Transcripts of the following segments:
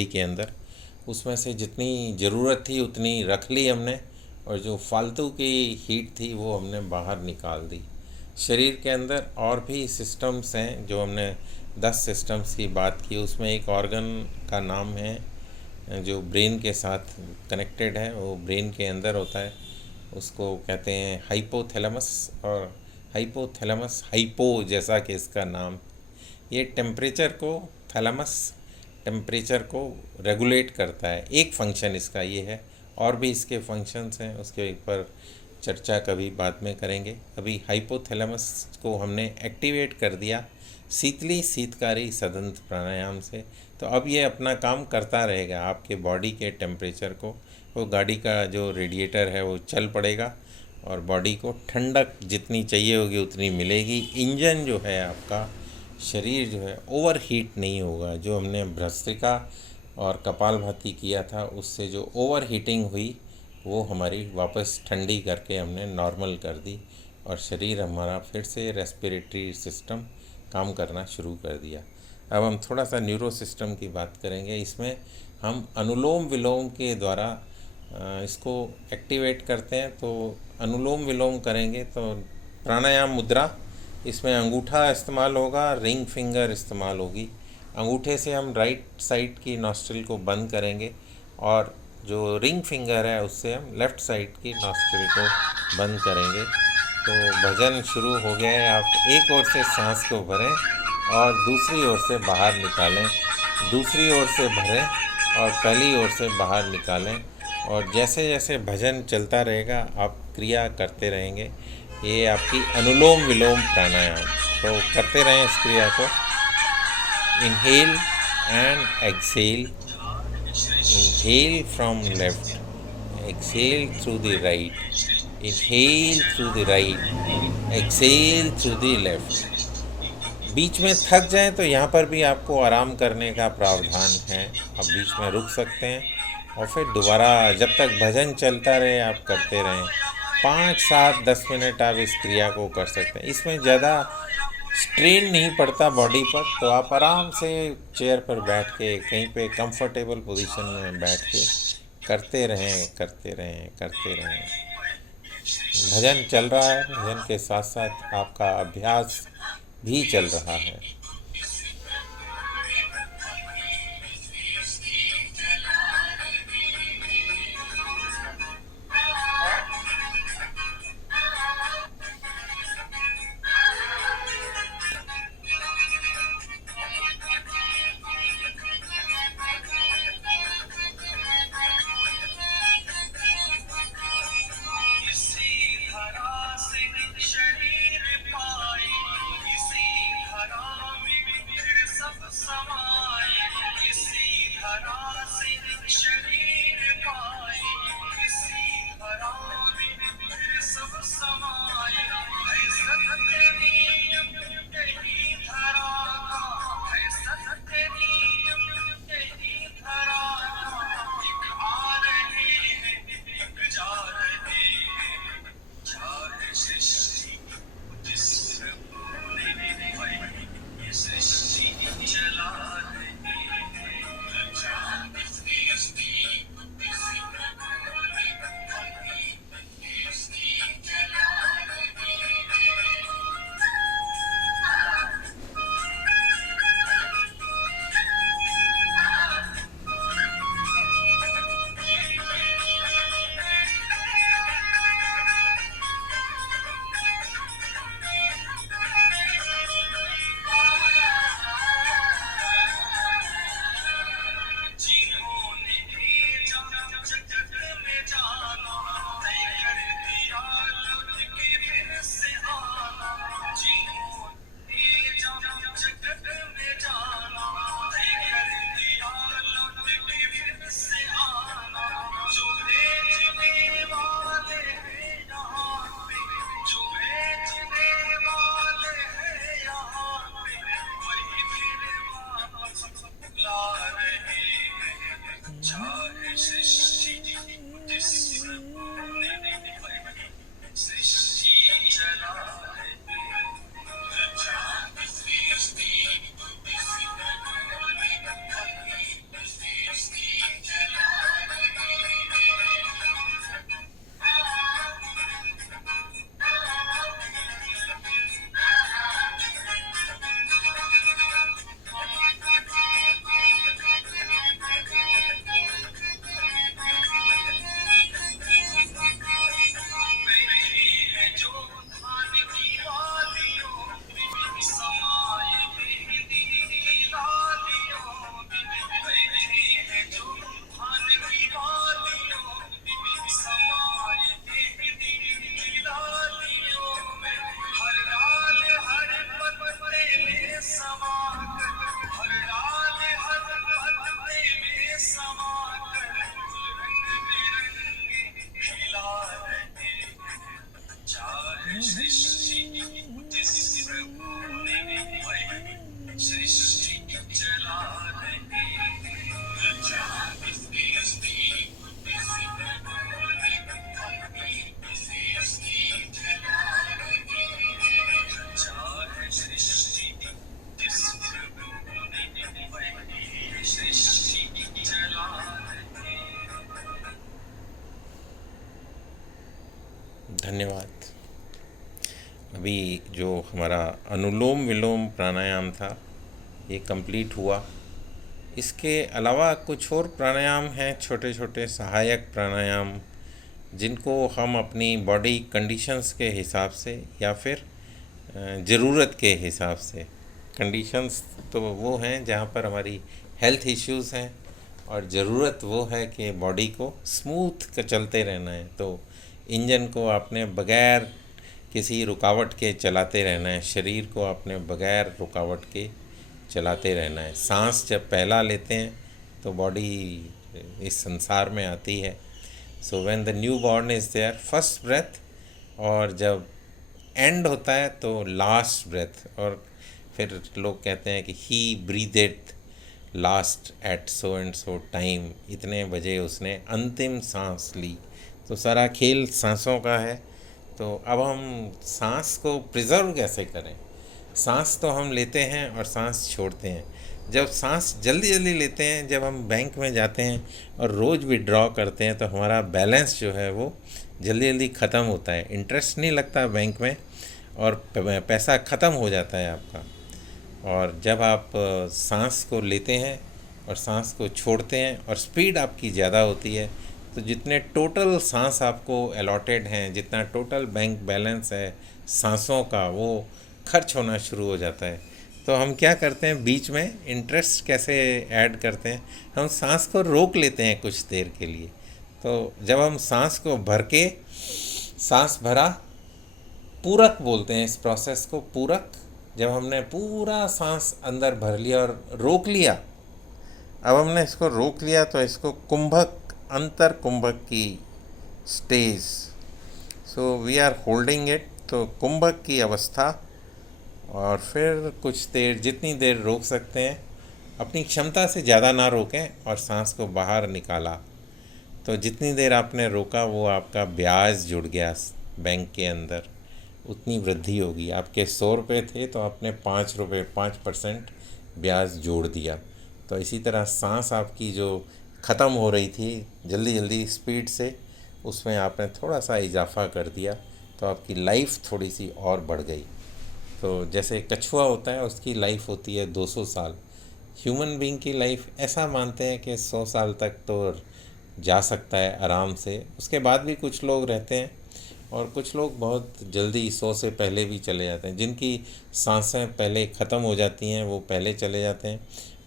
के अंदर, उसमें से जितनी ज़रूरत थी उतनी रख ली हमने, और जो फालतू की हीट थी वो हमने बाहर निकाल दी। शरीर के अंदर और भी सिस्टम्स हैं, जो हमने 10 सिस्टम्स की बात की, उसमें एक ऑर्गन का नाम है जो ब्रेन के साथ कनेक्टेड है, वो ब्रेन के अंदर होता है, उसको कहते हैं हाइपोथैलेमस। और हाइपोथैलेमस हाइपो जैसा कि इसका नाम, ये टेम्परेचर को, थैलेमस टेम्परेचर को रेगुलेट करता है। एक फंक्शन इसका ये है, और भी इसके फंक्शंस हैं, उसके ऊपर चर्चा कभी बाद में करेंगे। अभी हाइपोथैलेमस को हमने एक्टिवेट कर दिया शीतली शीतकारी सदंत प्राणायाम से, तो अब ये अपना काम करता रहेगा आपके बॉडी के टेम्परेचर को। वो गाड़ी का जो रेडिएटर है वो चल पड़ेगा और बॉडी को ठंडक जितनी चाहिए होगी उतनी मिलेगी। इंजन जो है आपका, शरीर जो है ओवर हीट नहीं होगा। जो हमने भस्त्रिका और कपालभाति किया था उससे जो ओवर हीटिंग हुई वो हमारी वापस ठंडी करके हमने नॉर्मल कर दी, और शरीर हमारा फिर से रेस्पिरेटरी सिस्टम काम करना शुरू कर दिया। अब हम थोड़ा सा न्यूरो सिस्टम की बात करेंगे। इसमें हम अनुलोम विलोम के द्वारा इसको एक्टिवेट करते हैं। तो अनुलोम विलोम करेंगे तो प्राणायाम मुद्रा, इसमें अंगूठा इस्तेमाल होगा, रिंग फिंगर इस्तेमाल होगी। अंगूठे से हम राइट साइड की नॉस्ट्रिल को बंद करेंगे, और जो रिंग फिंगर है उससे हम लेफ़्ट साइड की नॉस्ट्रिल को बंद करेंगे। तो भजन शुरू हो गया है। आप एक ओर से सांस को भरें और दूसरी ओर से बाहर निकालें, दूसरी ओर से भरें और पहली ओर से बाहर निकालें, और जैसे जैसे भजन चलता रहेगा आप क्रिया करते रहेंगे। ये आपकी अनुलोम विलोम प्राणायाम, तो करते रहें इस क्रिया को। Inhale and exhale, inhale from left, exhale through the right, inhale through the right, exhale through the left. बीच में थक जाएं तो यहाँ पर भी आपको आराम करने का प्रावधान है, आप बीच में रुक सकते हैं और फिर दोबारा जब तक भजन चलता रहे आप करते रहें। 5, 7, 10 मिनट आप इस क्रिया को कर सकते हैं। इसमें ज़्यादा स्ट्रेन नहीं पड़ता बॉडी पर, तो आप आराम से चेयर पर बैठ के कहीं पे कंफर्टेबल पोजीशन में बैठ के करते रहें, करते रहें, करते रहें। भजन चल रहा है, भजन के साथ साथ आपका अभ्यास भी चल रहा है। धन्यवाद। अभी जो हमारा अनुलोम विलोम प्राणायाम था ये कंप्लीट हुआ। इसके अलावा कुछ और प्राणायाम हैं, छोटे छोटे सहायक प्राणायाम, जिनको हम अपनी बॉडी कंडीशंस के हिसाब से या फिर ज़रूरत के हिसाब से, कंडीशंस तो वो हैं जहाँ पर हमारी हेल्थ इश्यूज़ हैं और ज़रूरत वो है कि बॉडी को स्मूथ चलते रहना है, तो इंजन को आपने बग़ैर किसी रुकावट के चलाते रहना है, शरीर को आपने बग़ैर रुकावट के चलाते रहना है। सांस जब पहला लेते हैं तो बॉडी इस संसार में आती है। So when the newborn is there, first breath, और जब एंड होता है तो लास्ट ब्रेथ। और फिर लोग कहते हैं कि he breathed last at so and so time, इतने बजे उसने अंतिम सांस ली। तो सारा खेल सांसों का है। तो अब हम सांस को प्रिजर्व कैसे करें? सांस तो हम लेते हैं और सांस छोड़ते हैं। जब सांस जल्दी जल्दी लेते हैं, जब हम बैंक में जाते हैं और रोज़ विड्रॉ करते हैं, तो हमारा बैलेंस जो है वो जल्दी जल्दी ख़त्म होता है, इंटरेस्ट नहीं लगता बैंक में और पैसा ख़त्म हो जाता है आपका। और जब आप सांस को लेते हैं और सांस को छोड़ते हैं और स्पीड आपकी ज़्यादा होती है, तो जितने टोटल सांस आपको अलॉटेड हैं, जितना टोटल बैंक बैलेंस है सांसों का, वो खर्च होना शुरू हो जाता है। तो हम क्या करते हैं, बीच में इंटरेस्ट कैसे ऐड करते हैं, हम सांस को रोक लेते हैं कुछ देर के लिए। तो जब हम सांस को भर के, सांस भरा, पूरक बोलते हैं इस प्रोसेस को, पूरक। जब हमने पूरा सांस अंदर भर लिया और रोक लिया, अब हमने इसको रोक लिया, तो इसको कुंभक, अंतर कुंभक की stage, so we are holding it, तो कुंभक की अवस्था। और फिर कुछ देर, जितनी देर रोक सकते हैं, अपनी क्षमता से ज़्यादा ना रोकें, और सांस को बाहर निकाला। तो जितनी देर आपने रोका वो आपका ब्याज जुड़ गया बैंक के अंदर, उतनी वृद्धि होगी। आपके 100 रुपये थे तो आपने 5 रुपये, 5% ब्याज जोड़ दिया। तो इसी तरह सांस आपकी जो ख़त्म हो रही थी जल्दी जल्दी स्पीड से, उसमें आपने थोड़ा सा इजाफा कर दिया, तो आपकी लाइफ थोड़ी सी और बढ़ गई। तो जैसे कछुआ होता है, उसकी लाइफ होती है 200 साल, ह्यूमन बीइंग की लाइफ ऐसा मानते हैं कि 100 साल तक तो जा सकता है आराम से। उसके बाद भी कुछ लोग रहते हैं और कुछ लोग बहुत जल्दी 100 से पहले भी चले जाते हैं। जिनकी सांसें पहले ख़त्म हो जाती हैं वो पहले चले जाते हैं,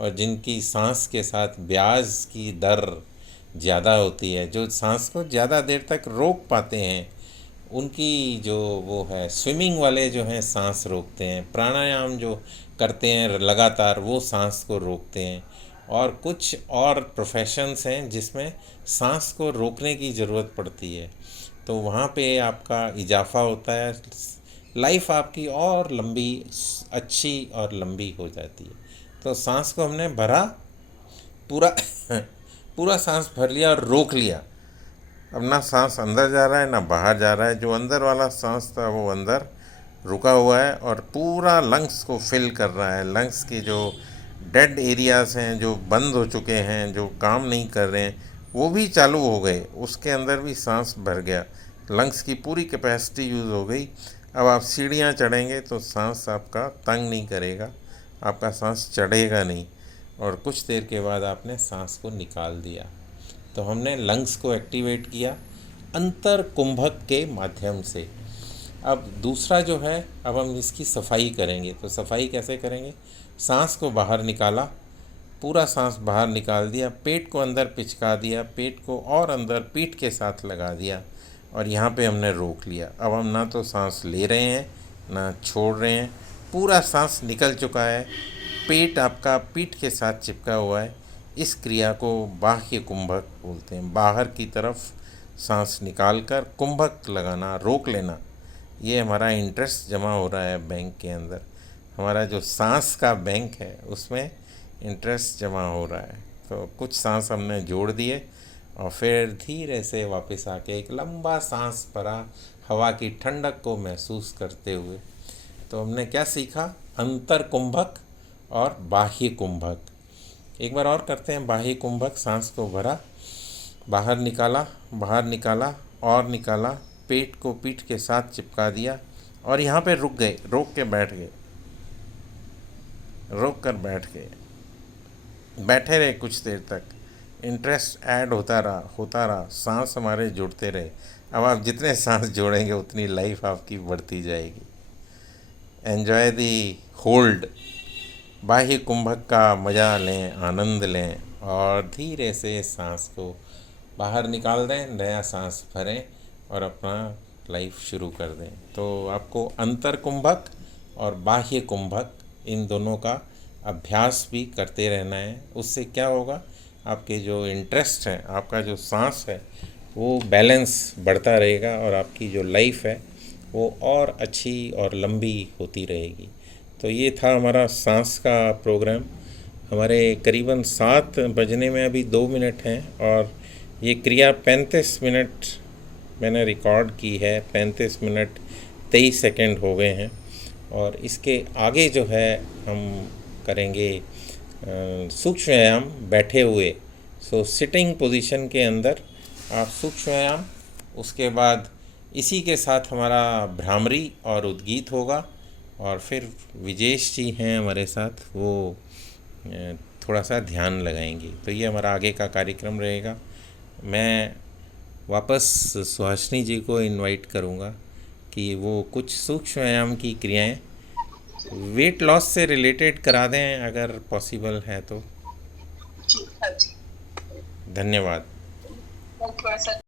और जिनकी सांस के साथ ब्याज की दर ज़्यादा होती है, जो सांस को ज़्यादा देर तक रोक पाते हैं, उनकी जो वो है, स्विमिंग वाले जो हैं सांस रोकते हैं, प्राणायाम जो करते हैं लगातार वो सांस को रोकते हैं। और कुछ और प्रोफेशंस हैं जिसमें सांस को रोकने की ज़रूरत पड़ती है, तो वहाँ पे आपका इजाफा होता है, लाइफ आपकी और लंबी, अच्छी और लंबी हो जाती है। तो सांस को हमने भरा, पूरा पूरा सांस भर लिया और रोक लिया। अब ना सांस अंदर जा रहा है ना बाहर जा रहा है, जो अंदर वाला सांस था वो अंदर रुका हुआ है और पूरा लंग्स को फिल कर रहा है। लंग्स की जो डेड एरियाज़ हैं, जो बंद हो चुके हैं, जो काम नहीं कर रहे हैं, वो भी चालू हो गए, उसके अंदर भी सांस भर गया, लंग्स की पूरी कैपेसिटी यूज़ हो गई। अब आप सीढ़ियाँ चढ़ेंगे तो सांस आपका तंग नहीं करेगा, आपका सांस चढ़ेगा नहीं, और कुछ देर के बाद आपने सांस को निकाल दिया। तो हमने लंग्स को एक्टिवेट किया अंतर कुंभक के माध्यम से। अब दूसरा जो है, अब हम इसकी सफाई करेंगे। तो सफाई कैसे करेंगे? सांस को बाहर निकाला, पूरा सांस बाहर निकाल दिया, पेट को अंदर पिचका दिया, पेट को और अंदर पीठ के साथ लगा दिया, और यहाँ पे हमने रोक लिया। अब हम ना तो सांस ले रहे हैं ना छोड़ रहे हैं, पूरा सांस निकल चुका है, पेट आपका पीठ के साथ चिपका हुआ है। इस क्रिया को बाह्य कुंभक बोलते हैं। बाहर की तरफ सांस निकालकर कुंभक लगाना, रोक लेना, ये हमारा इंटरेस्ट जमा हो रहा है बैंक के अंदर। हमारा जो सांस का बैंक है उसमें इंटरेस्ट जमा हो रहा है। तो कुछ सांस हमने जोड़ दिए और फिर धीरे से वापस आके एक लंबा सांस भरा, हवा की ठंडक को महसूस करते हुए। तो हमने क्या सीखा? अंतर कुंभक और बाह्य कुंभक। एक बार और करते हैं। बाह्य कुंभक, सांस को भरा, बाहर निकाला, बाहर निकाला और निकाला, पेट को पीठ के साथ चिपका दिया और यहाँ पे रुक गए, रोक के बैठ गए, रोक कर बैठ गए, बैठे रहे कुछ देर तक। इंटरेस्ट ऐड होता रहा, सांस हमारे जुड़ते रहे। अब आप जितने सांस जोड़ेंगे उतनी लाइफ आपकी बढ़ती जाएगी। एन्जॉय दी होल्ड, बाह्य कुंभक का मज़ा लें, आनंद लें और धीरे से सांस को बाहर निकाल दें, नया सांस भरें और अपना लाइफ शुरू कर दें। तो आपको अंतर कुंभक और बाह्य कुंभक इन दोनों का अभ्यास भी करते रहना है। उससे क्या होगा, आपके जो इंटरेस्ट है, आपका जो सांस है, वो बैलेंस बढ़ता रहेगा और आपकी जो लाइफ है वो और अच्छी और लंबी होती रहेगी। तो ये था हमारा सांस का प्रोग्राम। हमारे करीबन 7 बजने में अभी 2 मिनट हैं और ये क्रिया 35 मिनट मैंने रिकॉर्ड की है। 35 मिनट 23 सेकंड हो गए हैं और इसके आगे जो है हम करेंगे सूक्ष्म व्यायाम बैठे हुए। सो सिटिंग पोजीशन के अंदर आप सूक्ष्म व्यायाम, उसके बाद इसी के साथ हमारा भ्रामरी और उद्गीत होगा और फिर विजेश जी हैं हमारे साथ, वो थोड़ा सा ध्यान लगाएंगे। तो ये हमारा आगे का कार्यक्रम रहेगा। मैं वापस सुहासिनी जी को इनवाइट करूँगा कि वो कुछ सूक्ष्म व्यायाम की क्रियाएं वेट लॉस से रिलेटेड करा दें अगर पॉसिबल है तो। जी हाँ जी। धन्यवाद। थोड़ा सा